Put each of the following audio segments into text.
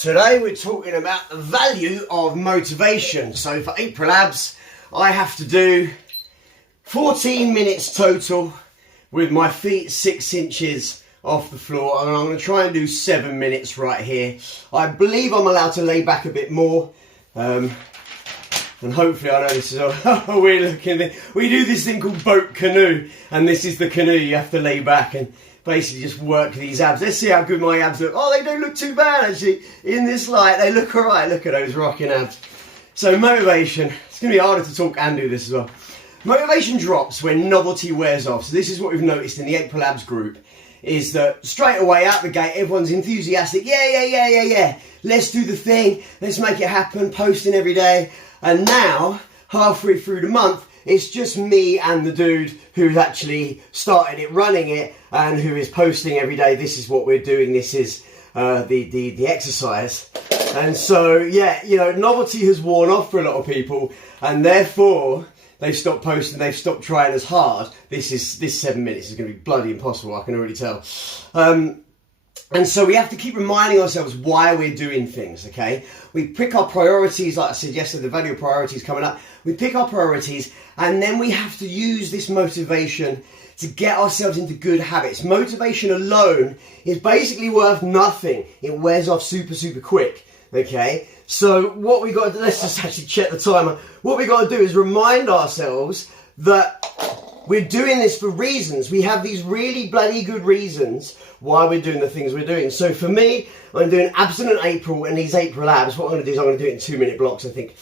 Today we're talking about the value of motivation. So for April abs, I have to do 14 minutes total with my feet 6 inches off the floor, and I'm going to try and do 7 minutes right here. I believe I'm allowed to lay back a bit more, and hopefully, I know this is a weird looking thing. We do this thing called boat canoe, and this is the canoe. You have to lay back and basically just work these abs. Let's see how good my abs look. Oh, they don't look too bad actually. In this light, they look alright. Look at those rocking abs. So motivation, it's going to be harder to talk and do this as well. Motivation drops when novelty wears off. So this is what we've noticed in the April abs group, is that straight away out the gate, everyone's enthusiastic. Yeah. Let's do the thing. Let's make it happen. Posting every day. And now, halfway through the month, it's just me and the dude who's actually started it, running it, and who is posting every day. This is what we're doing. This is the exercise. And so, yeah, you know, novelty has worn off for a lot of people, and therefore they've stopped posting. They've stopped trying as hard. This 7 minutes is going to be bloody impossible. I can already tell. And so we have to keep reminding ourselves why we're doing things, okay? We pick our priorities, like I said yesterday, the value of priorities coming up. We pick our priorities, and then we have to use this motivation to get ourselves into good habits. Motivation alone is basically worth nothing. It wears off super quick, okay? So what we got to do, let's just actually check the timer. What we got to do is remind ourselves that we're doing this for reasons. We have these really bloody good reasons why we're doing the things we're doing. So for me, I'm doing Abstinent April and these April abs. What I'm going to do is I'm going to do it in 2 minute blocks, I think.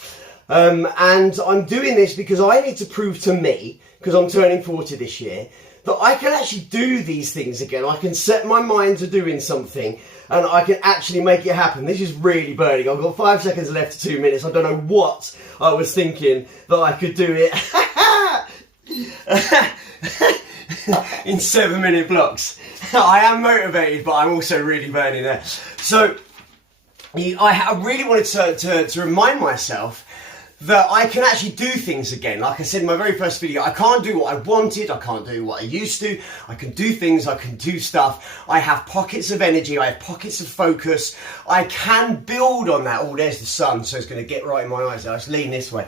And I'm doing this because I need to prove to me, because I'm turning 40 this year, that I can actually do these things again. I can set my mind to doing something and I can actually make it happen. This is really burning. I've got 5 seconds left to 2 minutes. I don't know what I was thinking that I could do it in 7 minute blocks. I am motivated, but I'm also really burning there. So I really wanted to remind myself that I can actually do things again. Like I said in my very first video, I can't do what I wanted, I can't do what I used to, I can do things, I can do stuff, I have pockets of energy, I have pockets of focus, I can build on that. Oh, there's the sun, so it's going to get right in my eyes. Let's lean this way.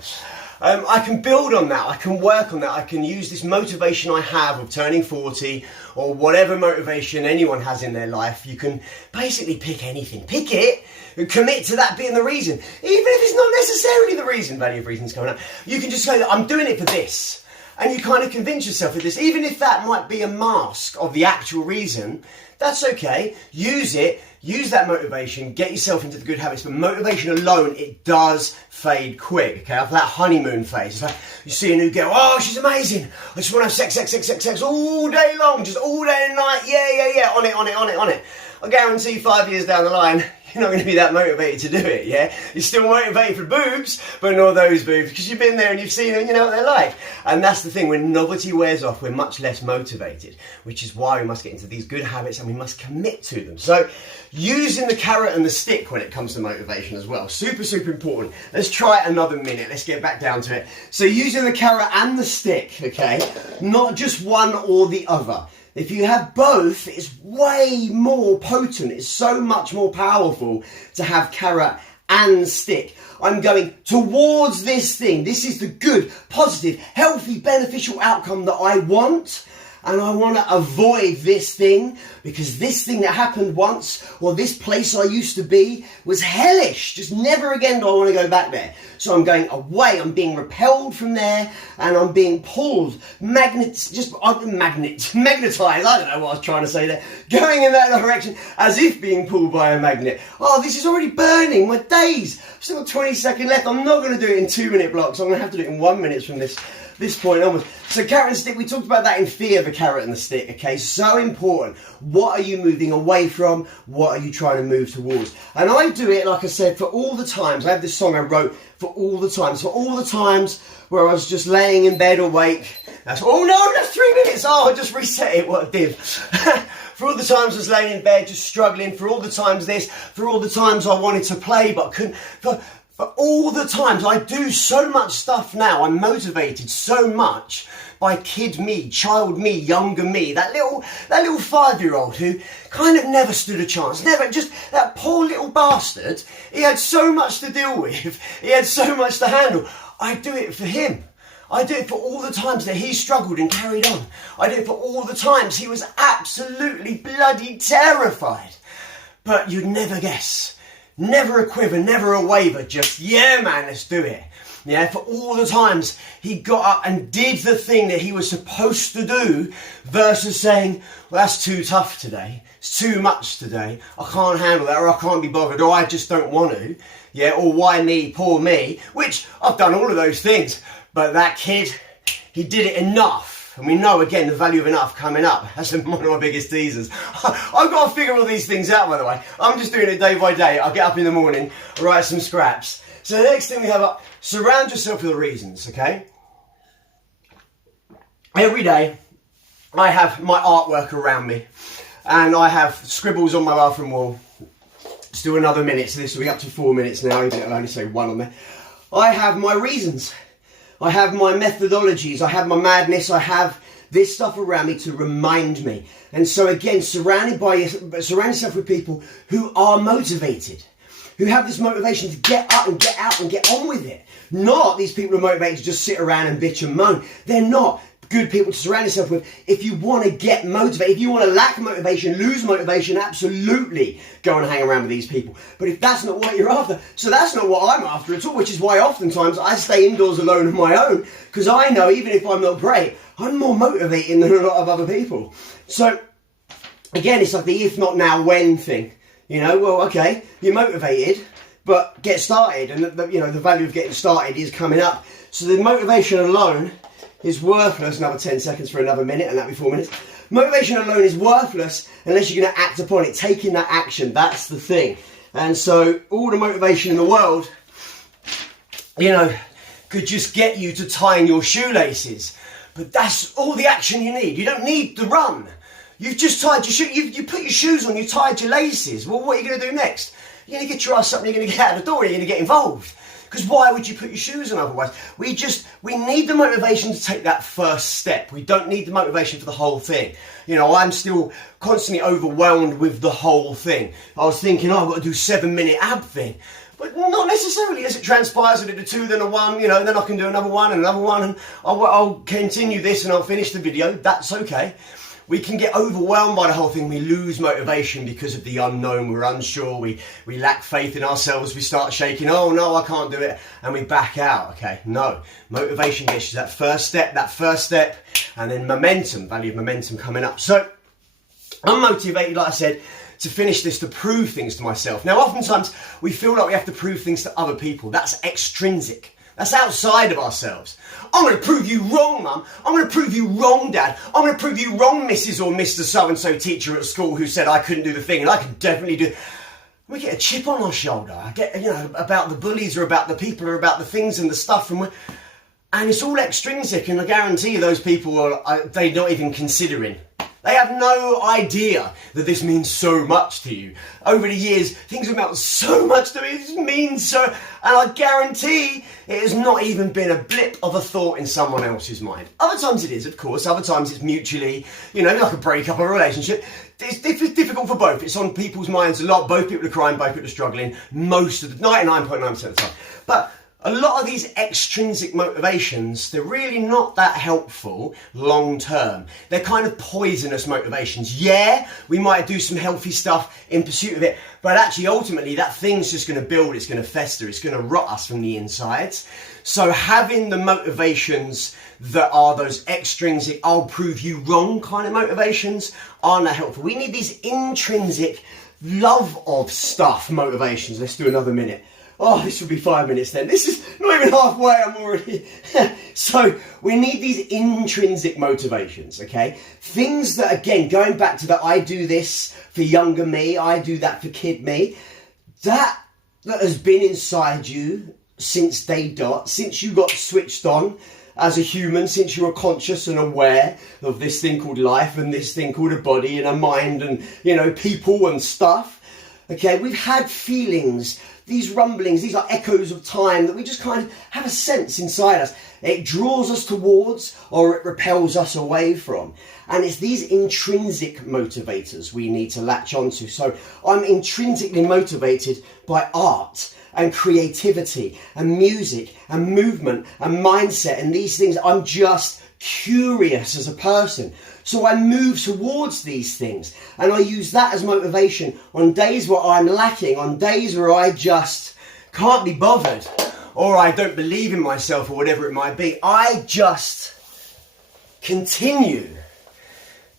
I can build on that, I can work on that, I can use this motivation I have of turning 40, or whatever motivation anyone has in their life. You can basically pick anything, pick it, and commit to that being the reason. Even if it's not necessarily the reason, value of reason's coming up, you can just say that I'm doing it for this. And you kind of convince yourself of this, even if that might be a mask of the actual reason, that's okay. Use it, use that motivation, get yourself into the good habits. But motivation alone, it does fade quick, okay? After that honeymoon phase, it's like you see a new girl, oh, she's amazing. I just want to have sex all day long, just all day and night, yeah, on it. I guarantee 5 years down the line, you're not going to be that motivated to do it, yeah? You're still motivated for boobs, but not those boobs, because you've been there and you've seen them, you know what they're like. And that's the thing, when novelty wears off, we're much less motivated, which is why we must get into these good habits and we must commit to them. So, using the carrot and the stick when it comes to motivation as well, super important. Let's try it another minute, let's get back down to it. So using the carrot and the stick, okay? Not just one or the other. If you have both, it's way more potent. It's so much more powerful to have carrot and stick. I'm going towards this thing. This is the good, positive, healthy, beneficial outcome that I want. And I want to avoid this thing, because this thing that happened once, or this place I used to be, was hellish. Just never again do I want to go back there. So I'm going away, I'm being repelled from there, and I'm being pulled, magnetized, I don't know what I was trying to say there, going in that direction, as if being pulled by a magnet. Oh, this is already burning, my days. I've still got 20 seconds left. I'm not going to do it in 2 minute blocks. I'm going to have to do it in 1 minute from this point onwards. So carrot and stick, we talked about that in fear, the carrot and the stick, okay? So important. What are you moving away from? What are you trying to move towards? And I do it, like I said, for all the times. I have this song I wrote for all the times. For all the times where I was just laying in bed awake. Oh no, that's 3 minutes. Oh, I just reset it, what a div. For all the times I was laying in bed, just struggling. For all the times this. For all the times I wanted to play, but I couldn't. For all the times, I do so much stuff now, I'm motivated so much by kid me, child me, younger me, that little 5-year-old who kind of never stood a chance, never, just that poor little bastard. He had so much to deal with, he had so much to handle. I do it for him. I do it for all the times that he struggled and carried on. I do it for all the times he was absolutely bloody terrified. But you'd never guess. Never a quiver, never a waver, just, yeah man, let's do it. Yeah, for all the times he got up and did the thing that he was supposed to do versus saying, well, that's too tough today. It's too much today. I can't handle that, or I can't be bothered, or I just don't want to. Yeah, or why me, poor me, which I've done all of those things. But that kid, he did it enough. And we know, again, the value of enough coming up. That's one of my biggest teasers. I've got to figure all these things out, by the way. I'm just doing it day by day. I'll get up in the morning, write some scraps. So the next thing we have up, surround yourself with reasons, okay? Every day, I have my artwork around me. And I have scribbles on my bathroom wall. Still another minute, so this will be up to 4 minutes now, even though I'll only say 1 on there. I have my reasons. I have my methodologies, I have my madness, I have this stuff around me to remind me. And so again, surround yourself with people who are motivated, who have this motivation to get up and get out and get on with it. Not these people who are motivated to just sit around and bitch and moan. They're not good people to surround yourself with. If you want to get motivated, if you want to lack motivation, lose motivation, absolutely go and hang around with these people. But if that's not what you're after, so that's not what I'm after at all, which is why oftentimes I stay indoors alone on my own, because I know even if I'm not great, I'm more motivating than a lot of other people. So again, it's like the if not now, when thing. You know, well, okay, you're motivated, but get started, and the value of getting started is coming up. So the motivation alone is worthless. Another 10 seconds for another minute, and that'll be 4 minutes. Motivation alone is worthless unless you're going to act upon it, taking that action. That's the thing. And so all the motivation in the world, could just get you to tying your shoelaces. But that's all the action you need. You don't need to run. You've just tied your shoes. You put your shoes on, you tied your laces. Well, what are you going to do next? You're going to get your ass up and you're going to get out of the door and you're going to get involved. Because why would you put your shoes on otherwise? We need the motivation to take that first step. We don't need the motivation for the whole thing. I'm still constantly overwhelmed with the whole thing. I was thinking, I've got to do 7-minute ab thing. But not necessarily. As it transpires, I did a 2, then a 1, and then I can do another one and another one, and I'll continue this and I'll finish the video. That's okay. We can get overwhelmed by the whole thing. We lose motivation because of the unknown. We're unsure. We lack faith in ourselves. We start shaking. Oh no, I can't do it. And we back out. Okay, no. Motivation gets you that first step, and then momentum, value of momentum coming up. So I'm motivated, like I said, to finish this, to prove things to myself. Now, oftentimes we feel like we have to prove things to other people. That's extrinsic. That's outside of ourselves. I'm going to prove you wrong, Mum. I'm going to prove you wrong, Dad. I'm going to prove you wrong, Mrs. or Mr. So-and-so teacher at school who said I couldn't do the thing and I can definitely do it. We get a chip on our shoulder. I get, about the bullies or about the people or about the things and the stuff. And it's all extrinsic, and I guarantee you those people they're not even considering. They have no idea that this means so much to you. Over the years, things have meant so much to me. It means so, and I guarantee it has not even been a blip of a thought in someone else's mind. Other times it is, of course. Other times it's mutually, like a breakup of a relationship. It's difficult for both. It's on people's minds a lot. Both people are crying, both people are struggling. Most of the 99.9% of the time. But a lot of these extrinsic motivations, they're really not that helpful long term. They're kind of poisonous motivations. Yeah, we might do some healthy stuff in pursuit of it, but actually ultimately that thing's just going to build, it's going to fester, it's going to rot us from the insides. So having the motivations that are those extrinsic, I'll prove you wrong kind of motivations aren't that helpful. We need these intrinsic love of stuff motivations. Let's do another minute. Oh, this will be 5 minutes then. This is not even halfway, I'm already... So, we need these intrinsic motivations, okay? Things that, again, going back to that I do this for younger me, I do that for kid me, that has been inside you since day dot, since you got switched on as a human, since you were conscious and aware of this thing called life and this thing called a body and a mind and, people and stuff. Okay, we've had feelings, these rumblings, these are echoes of time that we just kind of have a sense inside us. It draws us towards or it repels us away from. And it's these intrinsic motivators we need to latch onto. So I'm intrinsically motivated by art and creativity and music and movement and mindset and these things. I'm just curious as a person. So I move towards these things and I use that as motivation on days where I'm lacking, on days where I just can't be bothered or I don't believe in myself or whatever it might be. I just continue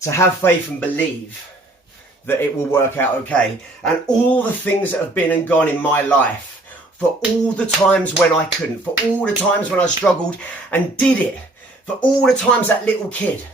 to have faith and believe that it will work out okay. And all the things that have been and gone in my life, for all the times when I couldn't, for all the times when I struggled and did it, for all the times that little kid,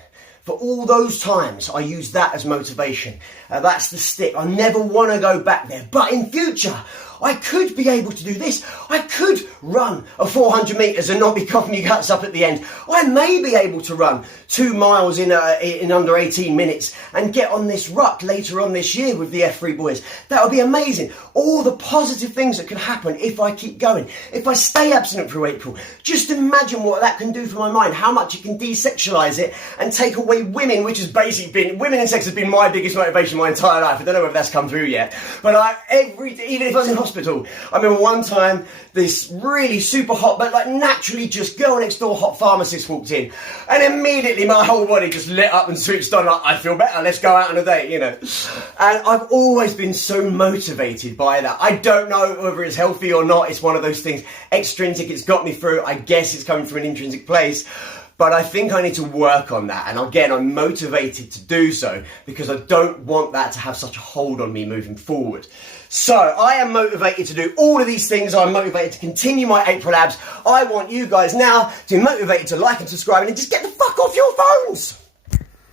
for all those times, I use that as motivation. That's the stick. I never want to go back there. But in future, I could be able to do this. I could run a 400 metres and not be coughing your guts up at the end. I may be able to run 2 miles in under 18 minutes and get on this ruck later on this year with the F3 boys. That would be amazing. All the positive things that can happen if I keep going. If I stay abstinent through April, just imagine what that can do for my mind, how much it can desexualise it and take away women, which has basically been, women and sex has been my biggest motivation my entire life. I don't know if that's come through yet, but even if I was in hospital, I remember one time this really super hot, but like naturally just girl next door hot pharmacist walked in and immediately my whole body just lit up and switched on, like, I feel better, let's go out on a date, you know. And I've always been so motivated by that. I don't know whether it's healthy or not. It's one of those things. Extrinsic, it's got me through. I guess it's coming from an intrinsic place. But I think I need to work on that. And again, I'm motivated to do so because I don't want that to have such a hold on me moving forward. So I am motivated to do all of these things. I'm motivated to continue my April abs. I want you guys now to be motivated to like and subscribe and just get the fuck off your phones.